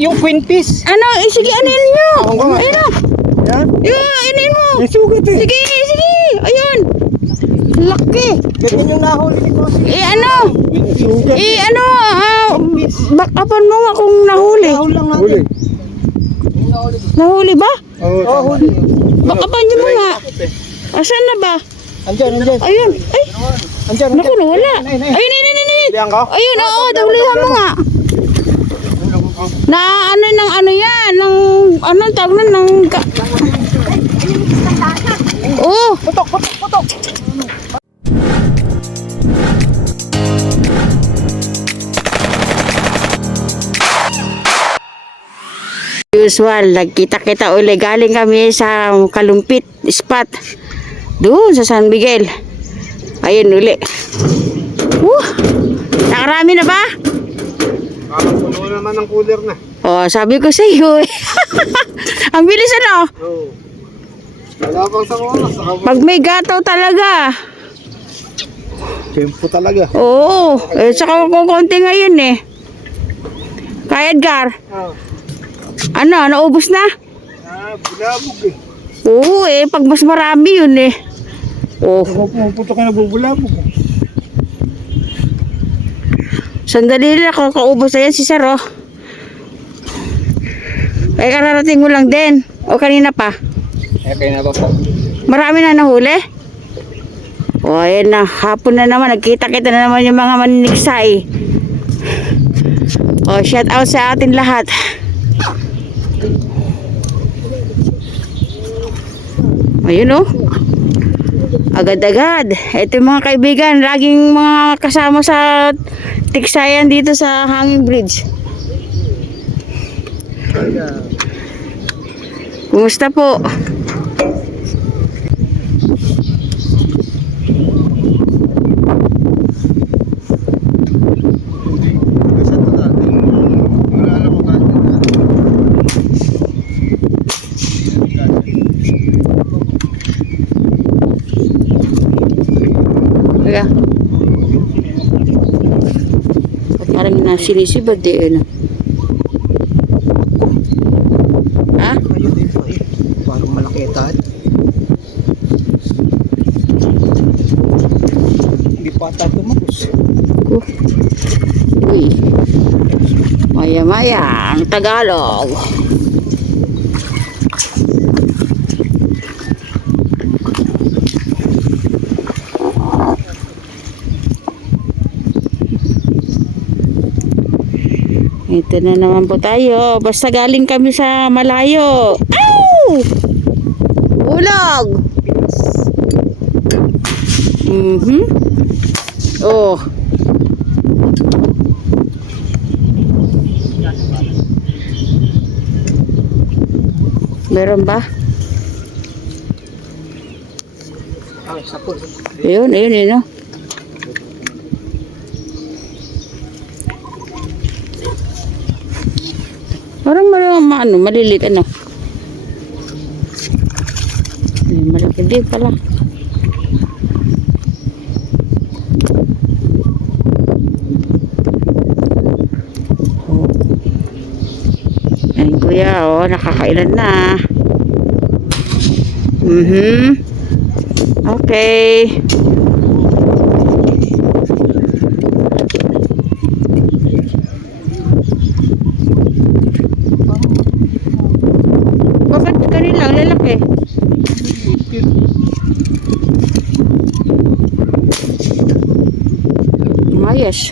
yung queen fish. Ano? Sige, anin nyo. Ayun na. Yan. Anin mo. May sugat eh. Sige. Ayun. Laki. Ganyan yung nahuli ni Boss. Ano? May sugat. Ano? Bakapan mo nga kung nahuli. Nahuli lang natin. Nahuli ba? Oo, huli. Bakapan nyo mo nga. Asan na ba? Andyan. Ayun. Ay. Andyan. Naku, nawala. Ayun. Diyan ka? Ayun, oo. Dahulihan mo nga. Na ano ng ano yan, ng ano tawag na ng oh, Putok. usual, nagkita-kita uli. Galing kami sa Kalumpit spot doon sa San Miguel. Ayun uli. Nakarami na ba? Puno naman ng cooler na. Oh, sabi ko sa iyo. Ang bilis ano? Oo. Wala pang sa oras. Pag may gataw talaga. Tempo talaga. Oo. Saka kukunti ngayon eh. Kaya Edgar, ano, naubos na? Bulabog eh. Oo pag mas marami yun eh. Oh. Puputok ka na bubulabog. Sandali lang, kakaubos na yan si Sir, oh. Ay, kararating mo lang din. O kanina pa? Kaya na ba po? Marami na nahuli? O, ayan na. Hapon na naman. Nagkita-kita na naman yung mga maninigsay. O, shout out sa atin lahat. Ayun, oh. Agad-agad. Ito yung mga kaibigan. Laging mga kasama sa tiksayan dito sa Hanging Bridge. Kumusta po? Teka. Parang nasinisibad eh. Ano? Ha? Parang malaki tayo. Hindi pa ata tumapos. Uy. Maya-maya ang Tagalog. Ito na naman po tayo. Basta galing kami sa malayo. Ow! Ulog! Oh. Meron ba? Ay, sapon. Ayun, oh. Parang maliliit ano. Malaki din pala. Ayun kuya, oh, nakakailan na. Okay. Bakit ganun lang, lalaki? Lumayas.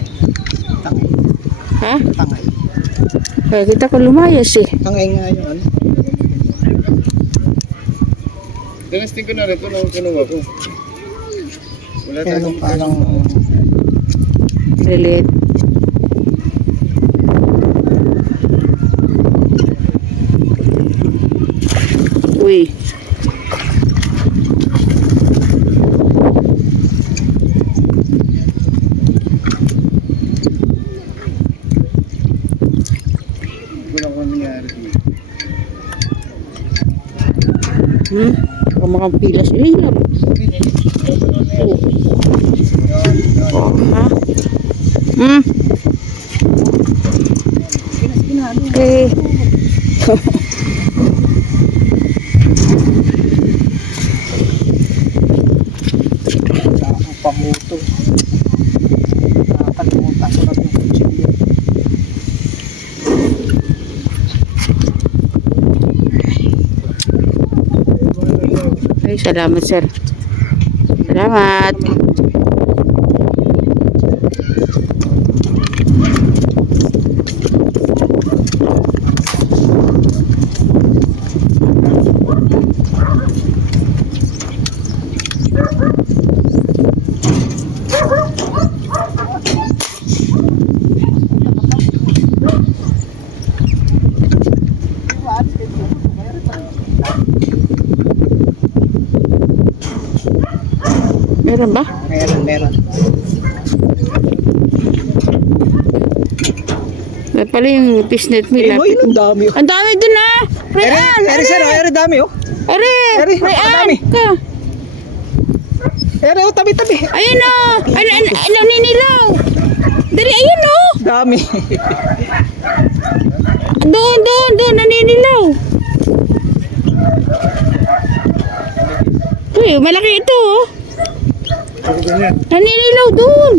Ha? Tangay. Kaya kita ko lumayas eh. Tangay nga yung ano. Tinasting ko na rin ito nung kinuha ko. Wala tayong parang Lilit. Uy. wala ko nangyari dito. Kumakang pila sila yun. Ha? Okay. Ang pamuto. Nakakalimutan ko na yung kutsilyo. Ay, salamat sir. Salamat. Meron ba? Meron. May pala yung fishnet Eh, nila. boy, ang dami. Ang dami dun ah! Rayan! Eri, sir, eri, dami, oh. Are! Eri, Rayan! madami. Ka! Eri, oh, tabi-tabi. Ayun oh! Naninilaw! Dali, ayun oh! Dami. Doon! Naninilaw! Uy, malaki ito oh! Naninilaw doon!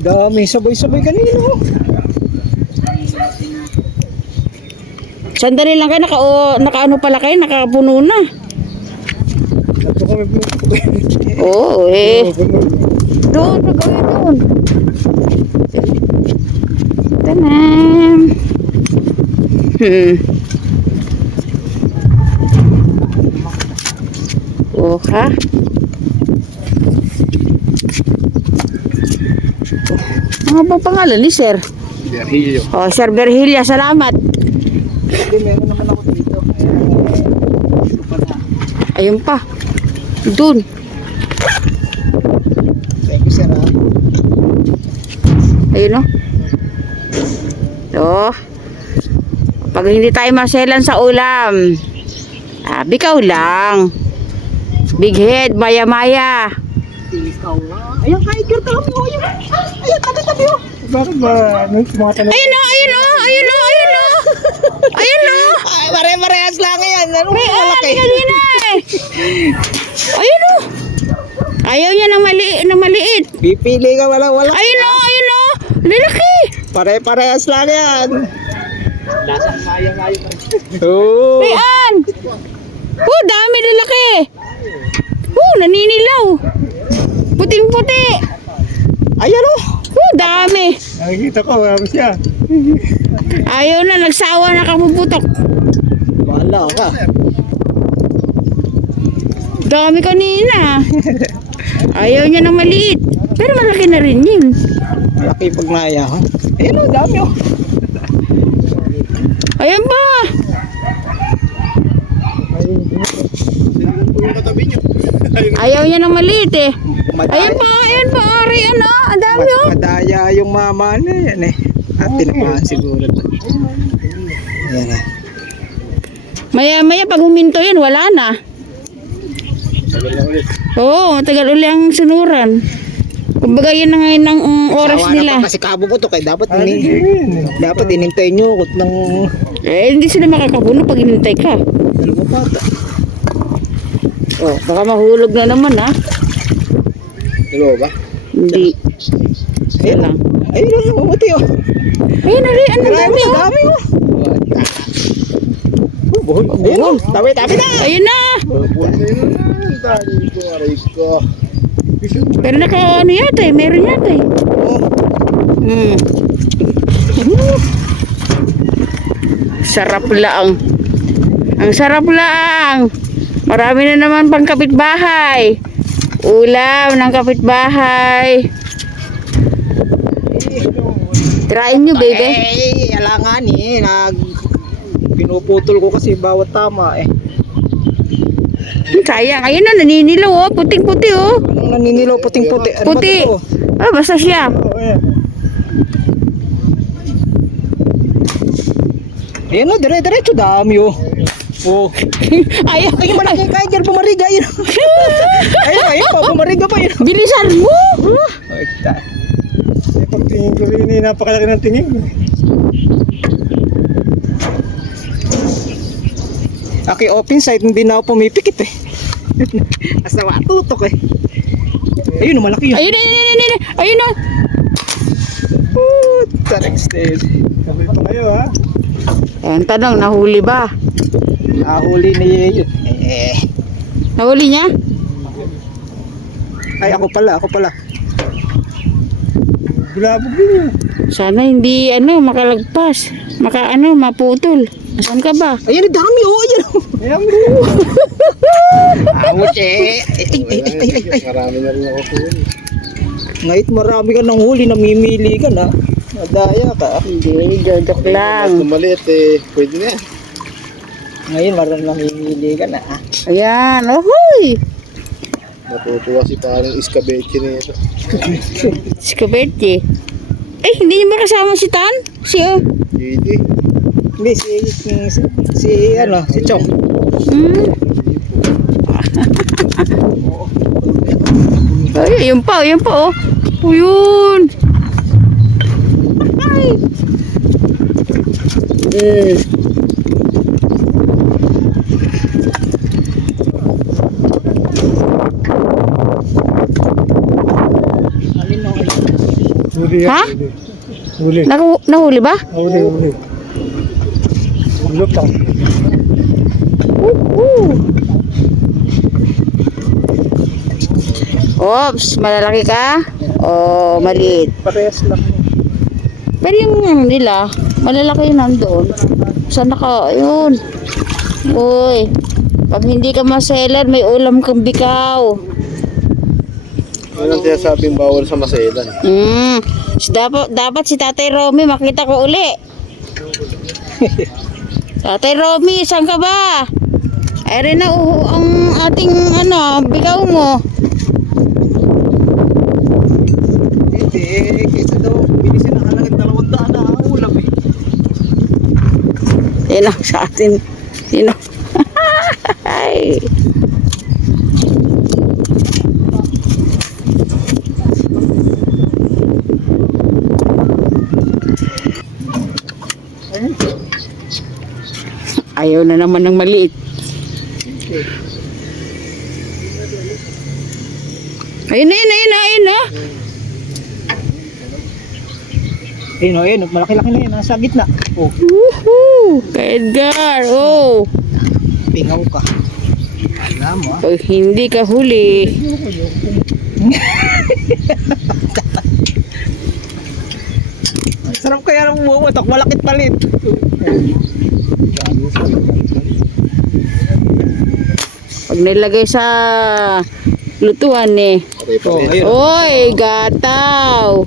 Dami, sabay-sabay kanina, oh. Sandali lang kayo, nakaano pala kayo, nakapuno na. Ito kami pumunta. Oo, eh. Doon, doon. Tanam. Oh, ha? Ano ba pangalan ni Sir? Virgilio. Oh, Sir Virgilio, salamat. Hindi, meron naman ako dito. Ito pala. Ayun pa. Doon. Thank you, sir, ah. Ayun o. Oh. Pag hindi tayo maselan sa ulam, bikaw lang. Big head, maya-maya. Ikaw nga. Ayan, hiker talaga mo. Ayan, tabi-tabi, oh. Bakit ba? Mga tanong. Ayun o, ayun o, ayun o, ayun o. Ayun o. Ay, mare-marehas lang yan. Ano May malaki? kanina eh. Ayun o. Ayaw niya ng maliit. Pipili ka, wala. Ayun o, ayun o. Lalaki. Pare-parehas lang yan. Lasang maya-maya pa. Oo. Ayan. Oh, dami lalaki. Oh, naninilaw. Puting-puti. Ayan, oh. Oh, dami. Nakikita ko, marami siya. Ayaw na, nagsawa na kapuputok. Wala ka. Dami kanina. Ayaw niya ng maliit. Pero malaki na rin yun. Malaki pag naya, ha? Ayan, oh, dami, oh. Ayan pa. Yung katabi niyo. Ayaw niya ng maliit eh. Ayan Madaya, pa, Ari, ano? Ang dami oh. madaya yung mama na yan, eh. At tinamaan siguro. Ayan, eh. Maya pag huminto yun, wala na. Tagal na ulit. Oo, matagal uli ang sunuran. Kumbaga yun na ngayon ang oras Sawa nila. na pa kasi kabubutok, eh. Dapat inintay nyo kot ng Eh, hindi sila makakabuno pag hinintay ka. dalawa pata. Oh, baka mahulog na naman ha. Dalawa ba? Hindi. Isa lang. Ayun, oh, mabuti, oh. Ayun, Ari, ang Marami, dami oh. dami, oh. Ayun, oh. Tabi-tabi na. Ayun na. Buwan na yun. Dali ko, aray ko. Pero naka ano yata eh, meron yata eh. Oh. Sarap lang. Ang sarap lang. Marami na naman pang kapitbahay. Ulam ng kapitbahay. Tirain nyo, baby. Eh, alangan, eh. Pinuputol ko kasi bawat tama, eh. Sayang. Ayun na, naninilaw oh. Puting-puti oh. Anong naninilaw, puting-puti? Ano ba Puti. ito? Ah, basta siya. Ayan, oh, dire-diretso, dami, oh. Oh. Ayaw. Ay, malaki kaya dyan, pumariga, yun. Ayun pa, pumariga pa, yun. Bilisan mo. Ay, Pag tingin ko rin, napakalaki ng tingin. Aki open side, hindi na ako pumipikit eh. Basta matutok eh. Ayun, malaki yun. Ayun, ayun, ayun, ayun, ayun na. Next stage. Sabi pa kayo ha. Ang tanong, nahuli ba? Nahuli ni yun. Nahuli niya? Ay, ako pala. Bulabog din yun. Sana hindi makalagpas. Maputol. Saan ka ba? Ayan, ang dami oh, ayan. Ayan mo. Awot eh. Ay. Marami na rin ako huli. Ngayon marami ka ng huli, namimili ka na. Madaya ka. Hindi, joke Lahat lang. ng maliit eh, pwede na yan. Ngayon marami namimili ka na. Ayan, ohoy. Natutuwa si parang iskabeche nito. Si Kabete. Eh, hindi niyo ba kasama si Tan? Si Gigi. Hindi, si Chong. Hmm? Ay, yun pa, oh. Oh, yun. Ay. Huli Ha? Huli. Nahuli ba? Huli. Lutang. Oops, malalaki ka? O maliit? Parehas lang. Pero yung nila, malalaki yun nandoon. Sana ka, yun. Uy, pag hindi ka maselan, may ulam kang bikaw. Yan ang sinasabing bawal sa maselan. Dapat si Tatay Romy makita ko uli. Tatay Romy, saan ka ba? Ay rin na ang ating bikaw mo. Hindi, kaysa daw, bilisin na halagang 200 na ang ulam eh. Sino sa atin? Sino? Ay. Ayaw na naman ng maliit. Ayun na. Ayun, malaki-laki na yun, nasa gitna. Oh, Woohoo! Kay Edgar, oh. pingaw ka. Alam mo ah. Pag hindi ka huli. Sarap kaya ng bumutok, malakit palit. Pag nilagay sa lutuan eh. Oh, ayun. Oy, gataw.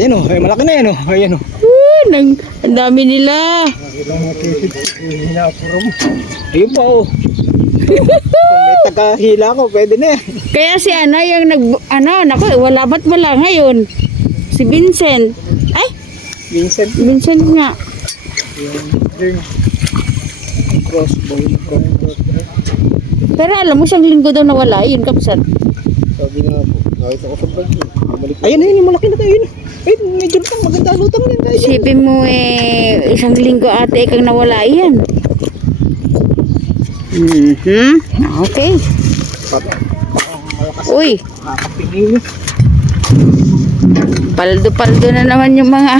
Ayan oh, ay, malaki na yan oh. Ayan oh. Ang dami nila. Ayun pa oh. Kung may tagahila ko, pwede na yan. Kaya si yung naku, wala ngayon. Si Vincent. Ay, Vincent nga. crossbow. Pero alam mo, siyang linggo daw nawala. Yun, kapsat. Sabi nga po, nakita ko sa vlog yun. Bumalik ko. Ayun, yung malaki na tayo yun. Ay, medyo lang, maganda lutang yan tayo. Sipin mo isang linggo ate kang nawala yan. Okay. Uy, Kakapingin. paldo-paldo na naman yung mga.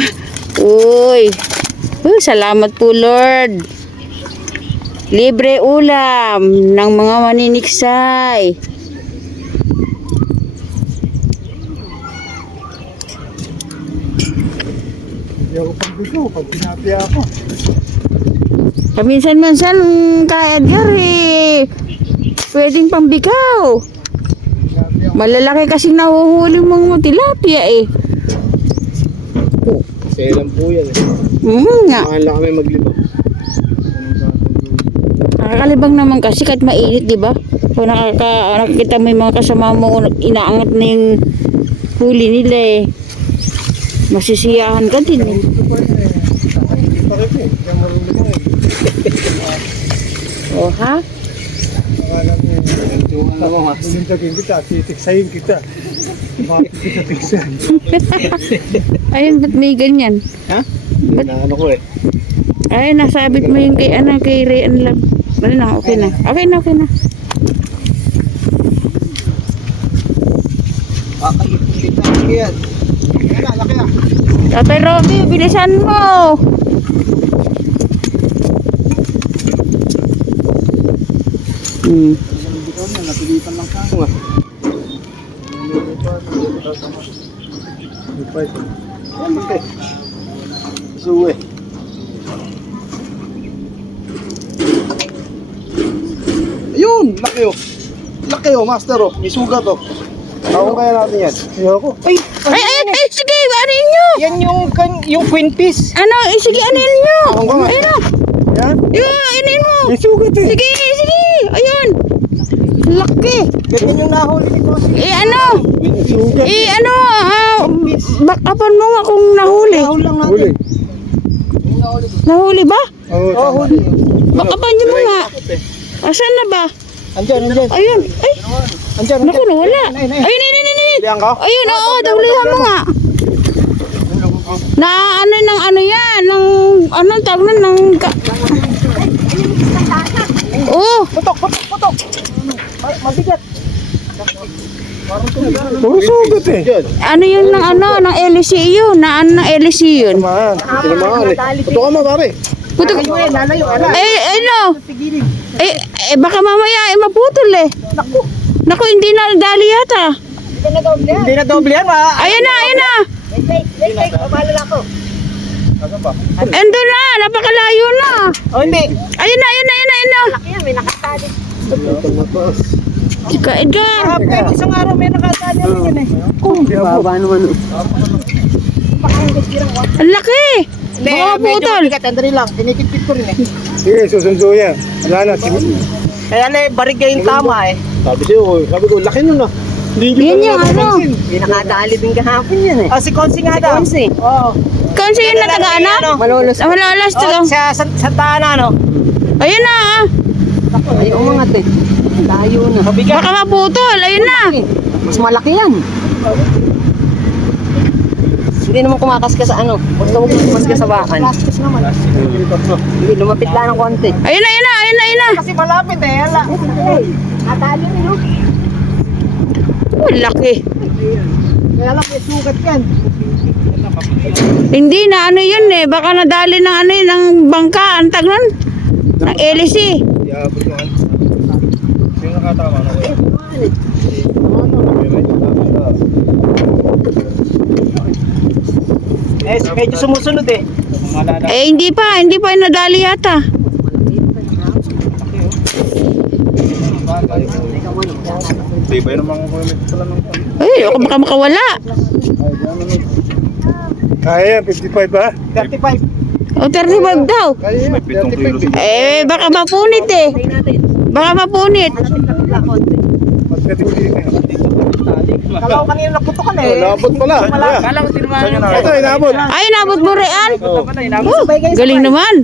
Uy. Salamat po Lord. Libre ulam ng mga maniniksay. Hindi ako pagbigo, pag pinapya ako. Kaminsan-minsan kaya Edgar pwedeng pambikaw. Malalaki kasing nahuhuli mong tilapia eh. Selan po yan eh. Nga. Mahal lang kami maglibang. Nakakalibang naman kasi kahit mainit, di ba? Kung nakakita mo yung mga kasama mo, inaangat na yung huli nila eh. Masisiyahan ka din eh. Oh ha? Bulintagin kita, titiksayin kita. Ayun, ba't may ganyan? Ha? Ano ko eh. Ay, nasabit mo yung kay Rian lang. Ano na, okay na. Okay na. Kakaitin tayo yan. Yan na, laki ah. Tatay Robby, bilisan mo. Napilitan lang ka. Suwe. Ayun, laki oh. Laki oh, master oh. May sugat oh. Ako kaya natin yan. Ayoko. Ay, Ay, sige, anin nyo. yan yung queen piece. Ano, sige, anin nyo. Ako nga. Ayun na. Yan. Yun, anin mo. May sugat eh. Sige. Ayun. Laki. Ganyan yung nahuli ni Bossing. Ano? May sugat. Bakapan mo nga kung nahuli. Nahuli lang natin. Nahuli ba? Oo, huli. Bakapan nyo mo nga. Asan na ba? Andyan. Ayun. Ay, Andyan. naku, nawala. Ayun. Ayun. Liang ka? Ayun, oo, dahulihan mo nga. Na ano tawag na, oh, Putok. Mabigat. Puro sugat eh. Yan. ano yun ng LC yun, ng LC yun. Tinamaan eh. Ito ka mo pare. Putok. Lalayo. Ano? Baka mamaya, maputol eh. Naku, hindi na dali yata. Hindi na doble yan. Ayun na. Wait. Mabalala ko. Ando na, napakalayo na. Oh, hindi. Ayun na. Yan, may nakatali. Ika, Edgar. Isang araw may nakatali yan eh. Baba naman. Ang laki. Hindi, Baka medyo putol. mabigat. Andali lang. Kinikit ko rin eh. Sige, susundo yan. Wala na. Kaya na barig yung tama eh. Sabi ko, laki nun ah. Hindi Yun yung ano. Hindi nakadali din kahapon yan eh. Si Consi nga daw. Si Consi. Oo. Kung sino na taga-ano? Malolos. Malolos to. Sa Santa Ana, no? Ayun na. Ay, umangat eh. Layo na. Mabigat. Baka maputol. Ayun na. Mas malaki yan. Hindi naman kumakas ka sa ano. Basta huwag kumakas ka sa bakan. Plastic naman. Hindi, lumapit lang ng konti. Ayun na. Kasi malapit eh. Hala. Natali rin, no? Oh, laki. Kaya lang, may sugat yan. Hindi na ano yun eh. Baka nadali ng bangka. Antag nun. Ng LC. Iabot yung ano. Sino nakatama na ko yan? Medyo sumusunod eh. Hindi pa nadali yata. Tibay naman ko pala ng Ay, baka makawala. Kaya, 55 ba? 35. O, 35 daw. Kaya, 35. Baka mapunit eh. Baka mapunit. Kala ko kanina naputokan eh. Labot pala. Kala ko tinumahan. Ito, inabot. Ay, nabot mo Rian. Sabay kayo. Galing naman.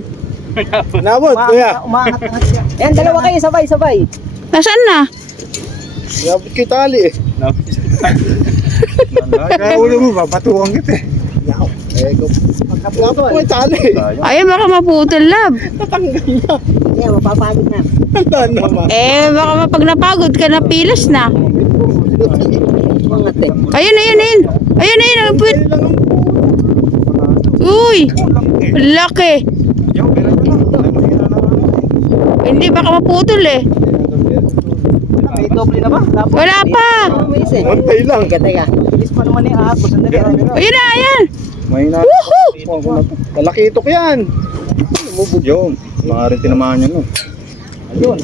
Inabot, kuya. Umangat na siya. Ayan, dalawa kayo sabay. Nasaan na? Inabot kay tali eh. Kaya ulo mo, babatuhan kita eh. Inabot ko kay tali. Ay, baka maputol lab. Ayan, mapapagod na. Wala naman. Baka pag napagod ka na pilas na. Umangat eh. Ayun. Ang puwit. Uy, laki. Hindi, baka maputol eh. May doble na ba? Wala pa. Mantay lang. Teka. Bilis pa naman eh. Sandali. Ayun na, ayan. May na. Talakitok yan. Lumubog yun. Mga rin tinamaan yan no. Ayun.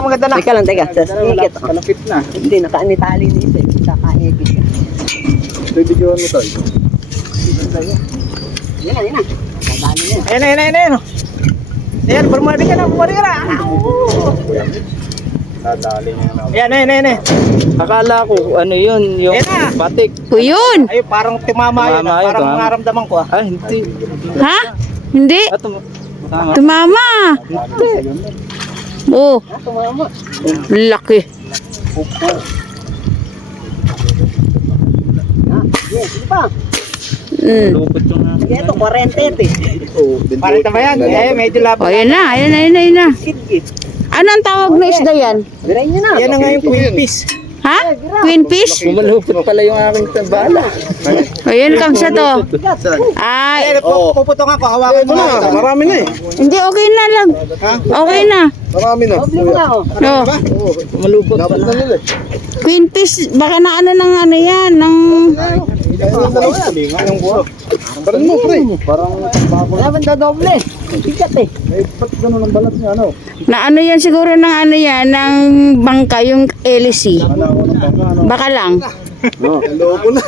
Maganda na. Teka lang. Ikit. Kalapit na. Hindi, nakaanitali ni isa. Kakaikit. Ito yung video mo tayo. Yan na. Ayan. Ayan, bumari ka na. Nadali niya na. Ayan. Akala ko ano yun, yung Ayan na. batik. O yun. Ay, parang tumama yun. Tumama yun, Parang tumama. naramdaman ko. Ah, hindi. Ha? Hindi. Tama. Tumama. Oh, Tumama. laki. Lupot yung Ito, 40 eh. Oh, 40 ba yan? Eh, medyo O, lapit. yan na. Ano ang tawag na isda yan? Birayin nyo na. Yan na nga yung queen fish. Ha? Queen fish? Malupot pala yung aking tabala. O, yan kang sa to. Ay, Puputok ako, hawakan Ito mo na, na. marami na eh. hindi, okay na lang. Okay na. Marami na. No. Malupot Dapat pala. na nila eh. Queen fish, baka na ano ng ano yan, ng... Yung buwan. Parang mo, pre. Parang tambako. Laban na doble. Bigat eh. Eh, ba't gano'n ang balat niya, ano? Na ano yan siguro ng ano yan, ng bangka, yung LC. Ano ako ng bangka, ano? Baka lang. Loko na.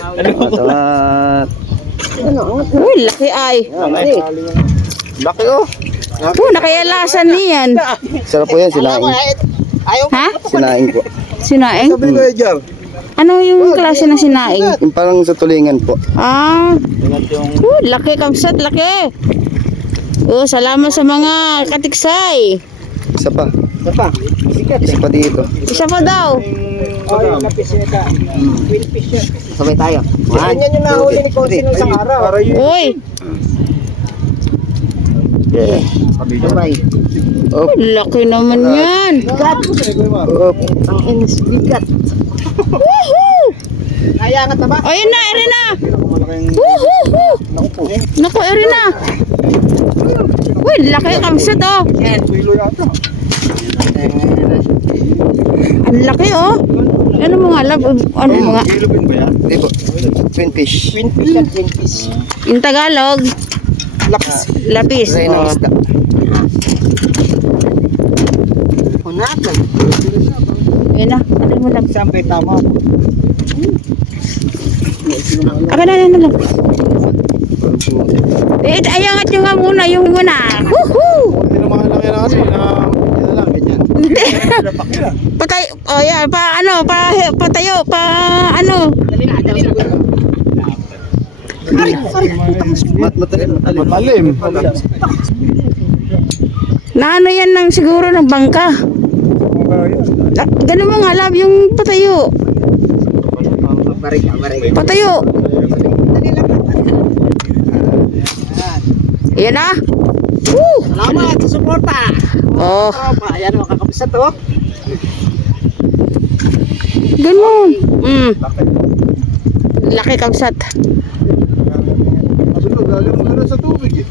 Uy, laki ay. Laki oh. Nakayalasan niyan. Sarap po yan, sinaing. Ha? Sinaing po. Sinaing? Sabi ko Jar, Ano yung klase ng sinaing? yung parang sa tulingan po. Ah. Laki kamsat, laki. Oh, salamat sa mga katiksay. Isa pa. Ito pa. Bigat eh. Isa pa dito. Isa pa daw. Oh, yung napis nito. Queen fish yun. Sabay tayo. Yan yung nahuli ni Consi nung isang araw. Uy, Sabay. Op. laki naman yan. Bigat. Op. Ang inis bigat. Woohoo! Nayangat na ba? O, yun na, eri na. Pinakamalaking Woohoo! Naku, eri na. Uy, laki kamsat oh. kilo yata. Ang laki oh. Ano mga lab? Ano mga? Kilo ba yan? Hindi po. Twin fish. Queen fish yan, queen fish. Yung Tagalog, Lakas. lapis. Ray ng Oh. isda. Hunatan. Yun na, ano mo lang. Siyempre tama. Aka na lang. Eh, ayangat nyo nga muna, yung muna. Woohoo! Hindi na makalaki na kasi na yan na lang, ganyan. Hindi. Patay, oh yan, patayo, ano. Matalim. Na ano yan ng siguro ng bangka. Ganun mo nga, lab, yung patayo. Patayo. Ayan na. Woo! Salamat sa suporta. Oh, Tropa, ayan makakabisa to. ganun. Laki kamsat. Masunod, lalo mo na sa tubig eh.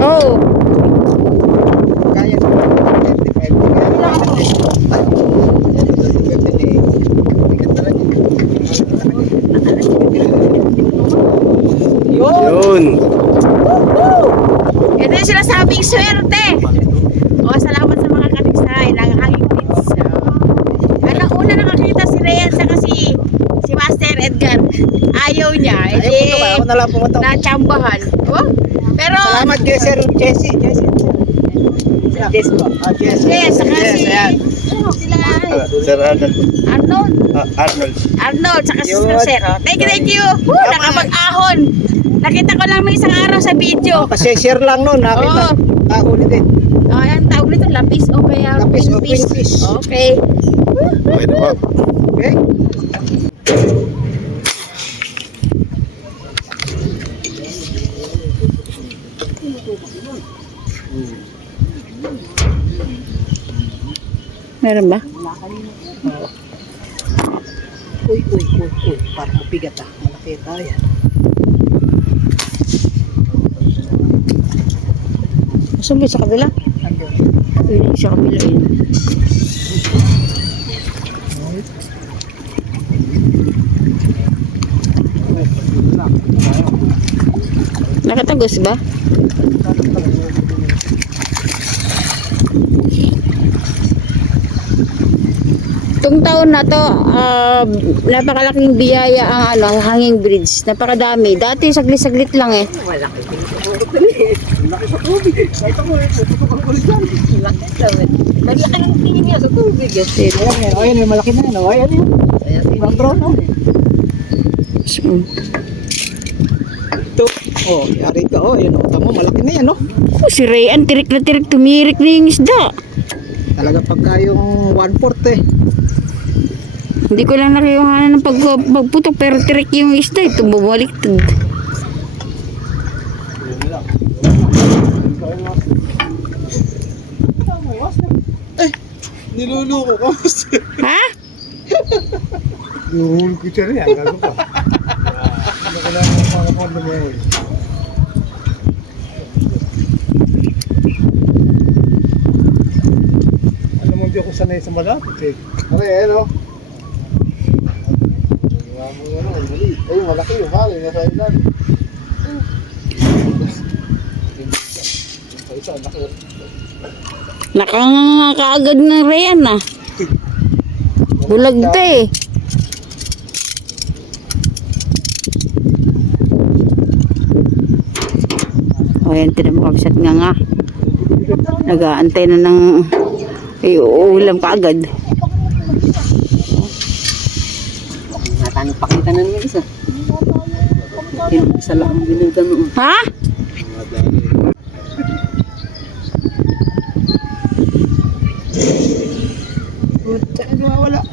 Oh. Kaya Yun. Ito yung sinasabing swerte. O, salamat sa mga katiksay ng hanging pizza. Alam, una nakakita si Rhea sa si Master Edgar. Ayaw niya. ako na lang pumunta. Natsambahan. Oh? Pero, Salamat kay Sir Jesse. Jesse po. Jesse. yes, saka si, ayan. ano, sila, Sir Arnold. Arnold. Arnold. Arnold, saka si Yun. Sir. Oh. Thank you. Nakapag-ahon. Nakita ko lang may isang araw sa video. Kasi share lang nun. Nakita. Kahuli din. Oh, ayan, tawag nito, lapis o kaya Lapis o queen queen fish. Okay. Pwede ba? Okay? Meron ba? Uy. Parang mabigat ah. Malaki tayo yan. Saan ba sa kabila? Yun, sa kabila yun. Nakatagos ba? Itong taon na to, napakalaking biyaya ang hanging bridge. Napakadami. Dati saglit-saglit lang eh. Malaki ng tingin niya sa tubig. Ayan, may malaki na. No? Ayan yun. Ayan, brown. Ito. Oh, yari ito. Oh, yun. Tama, malaki na yan. No? Oh, si Rayan, tirik na tirik, tumirik na yung isda. Talaga pagka yung 1/4 eh. Hindi ko lang nakiyahanan ng pagputok pero tirik yung isda ito bumaliktad. Niluluko ko, master. Ha? Yung ko siya rin, gago pa. Ano ko lang mga pando mo yun. Alam mo, hindi ako sanay sa malapit eh. Pare, ano? Ay, malaki yung pare, nasa ilan. Isa, laki. Nakakaagad ng Ryan ah. Bulagta eh. O yan, tinan mo kabisat nga. Nag-aantay na ng uulam kaagad. Natanong pakita na ng isa. Isa lang ang binigyan noon. Ha? Puta, wala.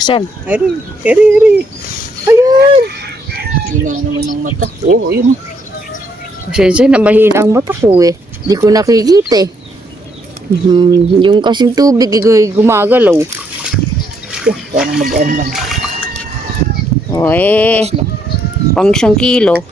Saan? Eri. Ayan! Wala naman ang mata. Oo, yun. Pasensya na mahina ang mata ko eh. Di ko nakikita eh. Yung kasing tubig gumagalaw. Parang mag-ano lang. O eh. Pang 1 kilo.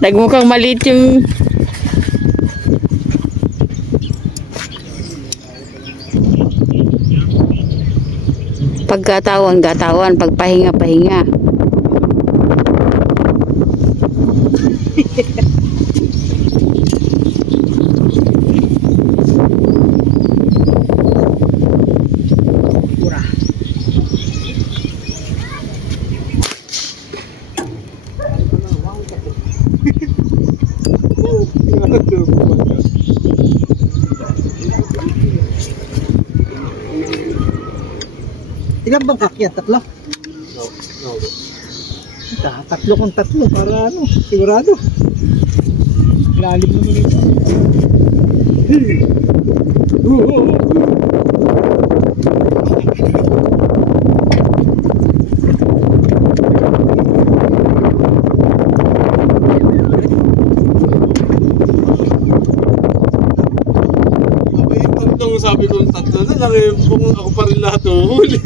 Nagmukhang maliit yung pagkatawan, pagpahinga. Ilan bang akyat? 3? No. Tatlo kung tatlo para ano, sigurado. Lalim naman ito. Sabi ko tatlo na lang eh, kung ako pa rin lahat huli.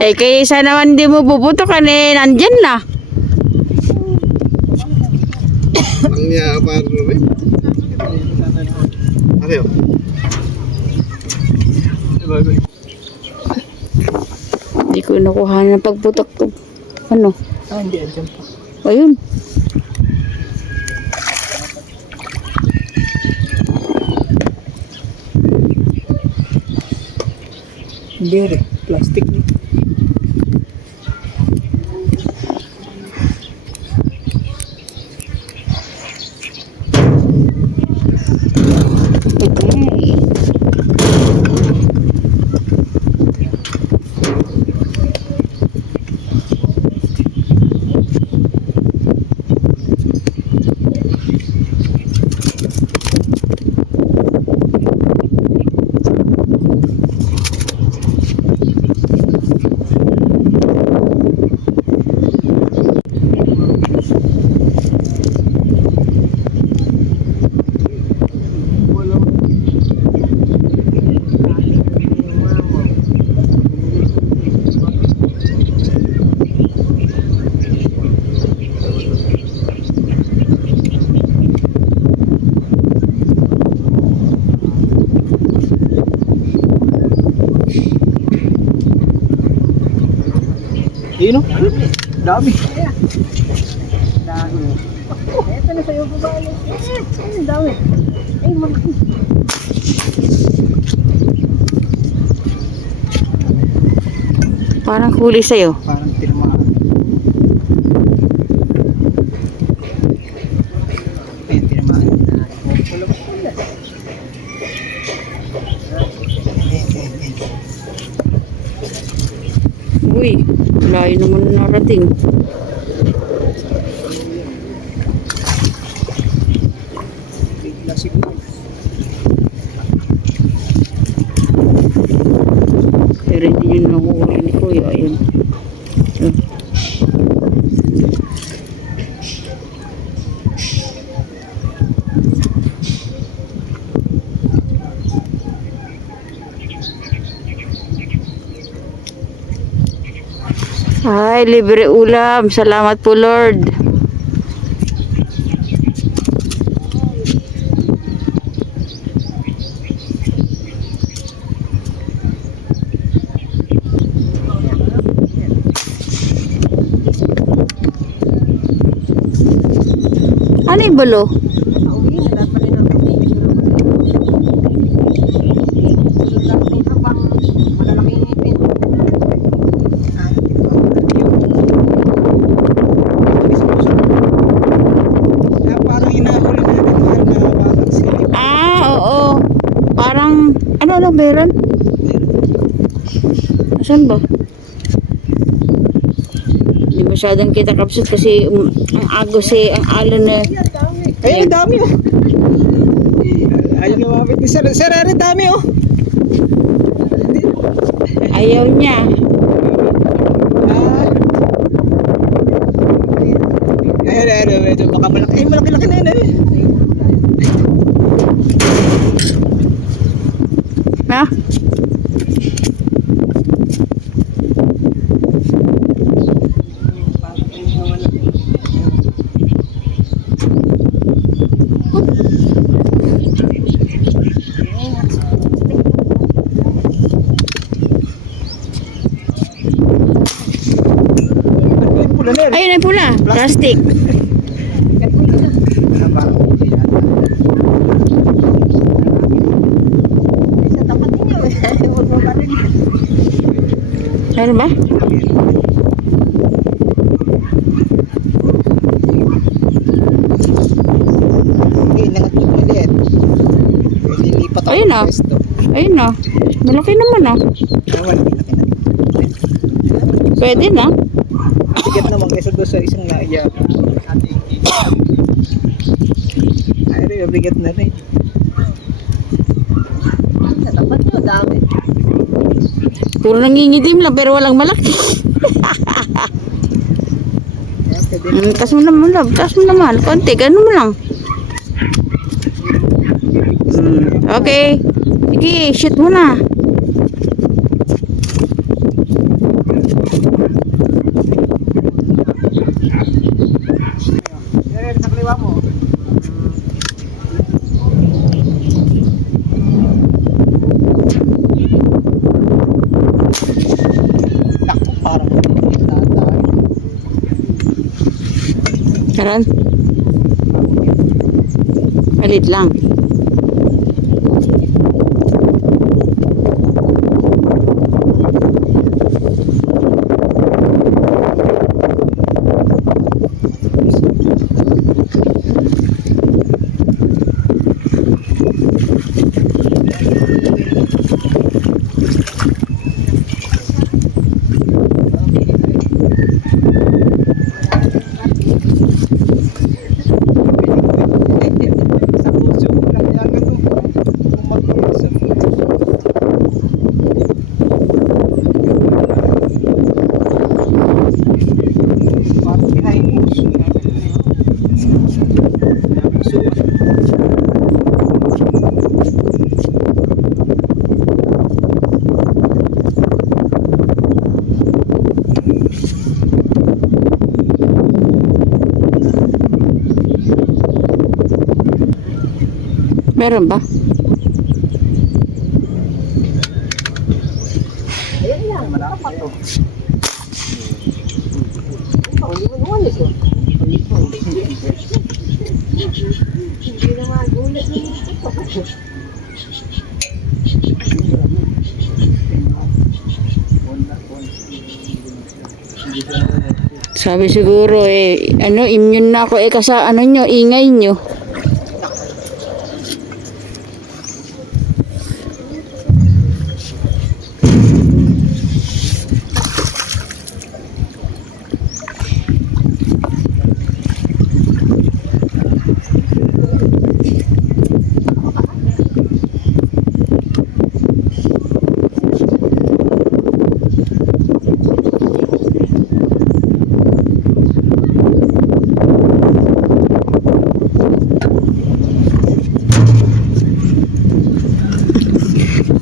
Eh kaya isa naman di mo puputokan eh, nandyan na. Ang niya pa rin. Ano yun? Hindi ko nakuha ng pagputok ko. Ano? Hindi, andyan pa. Ayun. Hindi rin, plastic niya. Yun o, dami. Ito na sa'yo bubalik. Dami. Ay, Parang huli sa'yo. Parang tinamaan. Ayan, tinamaan. Uy, layo naman na narating. Bigla siguro. Pero hindi nyo nakuhuli ni Kuya. Ayun. Ay, libre ulam. Salamat po, Lord. Ano yung bulo? Kaya parang hinahuli natin mahal na batang silip. Ah, oo. Parang, ano meron? Saan ba? Hindi masyadong kita kapsut kasi ang agos ang alon na. Ay, ang dami oh. Ayaw lumapit ni Sir. Sir, ang dami oh. Ayaw niya. Ah. Ayun, medyo baka malaki. Ay, malaki-laki na yun eh. Ha? Ano yung pula na yun? Ayun ang pula. Plastic. Ah, parang huli yata. Meron ba? Hindi, nangatog ulit. Pwede lipat ako Ayun ng ah. pwesto. Ayun na. Malaki naman ah. Ah, wala, laki na. Pwede na. Tigat naman kaysa doon sa isang naiya. Ay, rin, mabigat na rin. Puro nangingitim lang pero walang malaki. Ayan, pwede. Taas mo naman, love. Taas mo naman. Konti. Ganun mo lang. Okay. Sige, shoot mo na. Yan, sa kaliwa mo. Naku, parang maliit na tayo. Karan. Malit lang. Sa puso ko lang yan ganun. Kung mag-iisa. Parang pinahipuso na. Puso ko. Meron ba? Malaki pa to. Sabi siguro immune na ako kasa nyo, ingay nyo.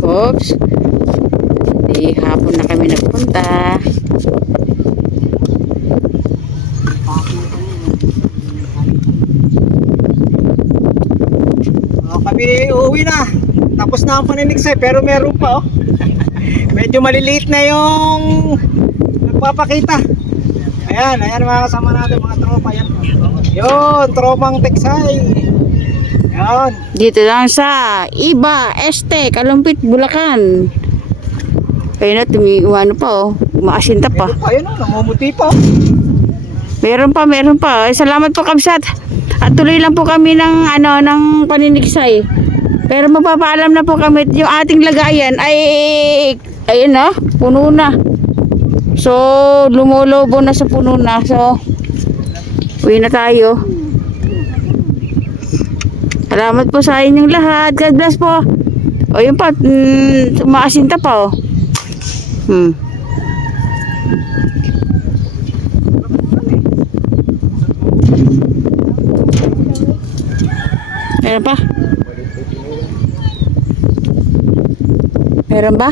Oops. Di hapon na kami nagpunta. Kami uuwi na. Tapos na ang paninigsay pero meron pa oh. Medyo maliliit na yung nagpapakita. Ayan mga kasama natin mga tropa yan. Yun, tropang Teksay. Yan. Dito lang sa Iba, Este, Kalumpit, Bulacan. Ayun na, tumiwano pa Maasinta pa. Ayun oh, namumuti pa oh. Meron pa. Salamat po Kabsat. At tuloy lang po kami ng ng paninigsay. Pero mapapaalam na po kami yung ating lagayan ay ayun na, puno na. So, lumulobo na sa puno na. So, uwi na tayo. Salamat po sa inyong lahat. God bless po. O yun pa, maasinta pa Meron pa? Meron ba?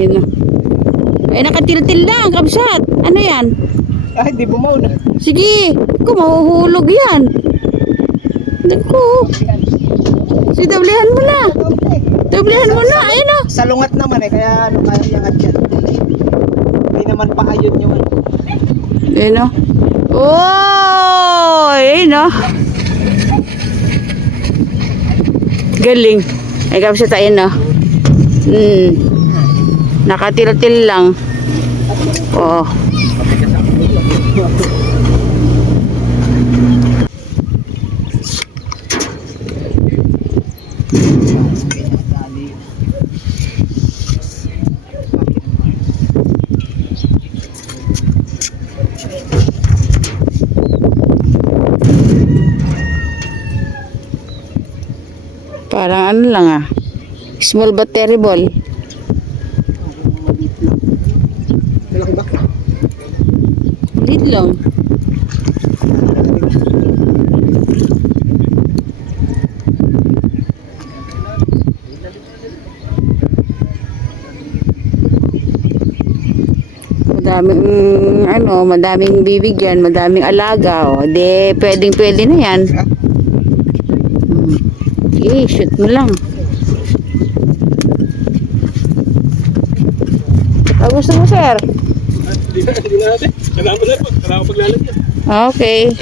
Yun na. Ay, nakatil-til lang, Kabsat. Ano yan? Ay, di bumaw na. Sige, kung mahuhulog yan. Naku. Doblehan mo na. Doblehan mo na, ayun o. Salungat naman kaya kaya iangat yan. Hindi naman paayod yung ano. Ayun o. Oh, ayun o. Galing. Ay, Kabsat, ayun o. Nakatil-til lang. Oh. Parang ano lang small but terrible. Malaki ba? Liit lang. Madaming bibigyan, madaming alaga de pwede na yan. Okay, shoot mo lang. Gusto mo, sir? Hindi na natin. Salamat lang po. Salamat paglalagyan. Okay.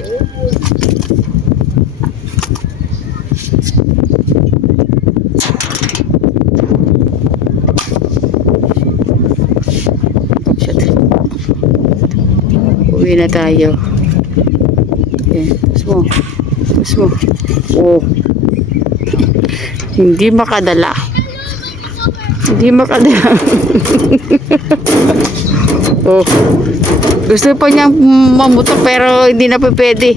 Uwi na tayo. Okay. Mas mo. Oh. Hindi makadala. Oh. Gusto pa niyang mamutok pero hindi na pwede.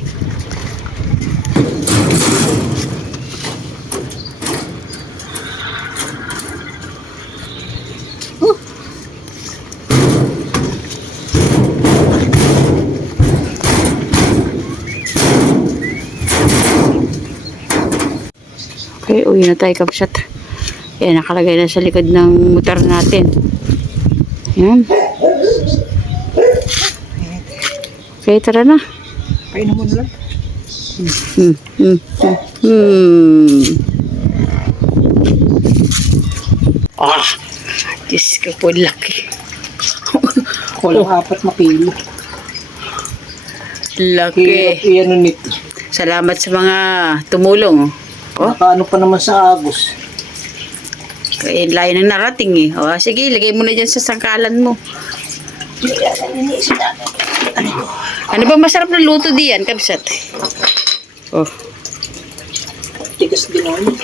Okay, uwi na tayo, Kabsat. Yan, nakalagay na sa likod ng motor natin. Yan. Okay, tara na. Painom mo na lang. Diyos ko po, laki. Kulang 4 na kilo. Laki. Iyan nito. Salamat sa mga tumulong. Oh, Nakaano pa naman sa agos. kaya layo na narating eh. O, sige, lagay mo na dyan sa sangkalan mo. Ano ba masarap na luto diyan, kabsat? Oh, Tigas din naman.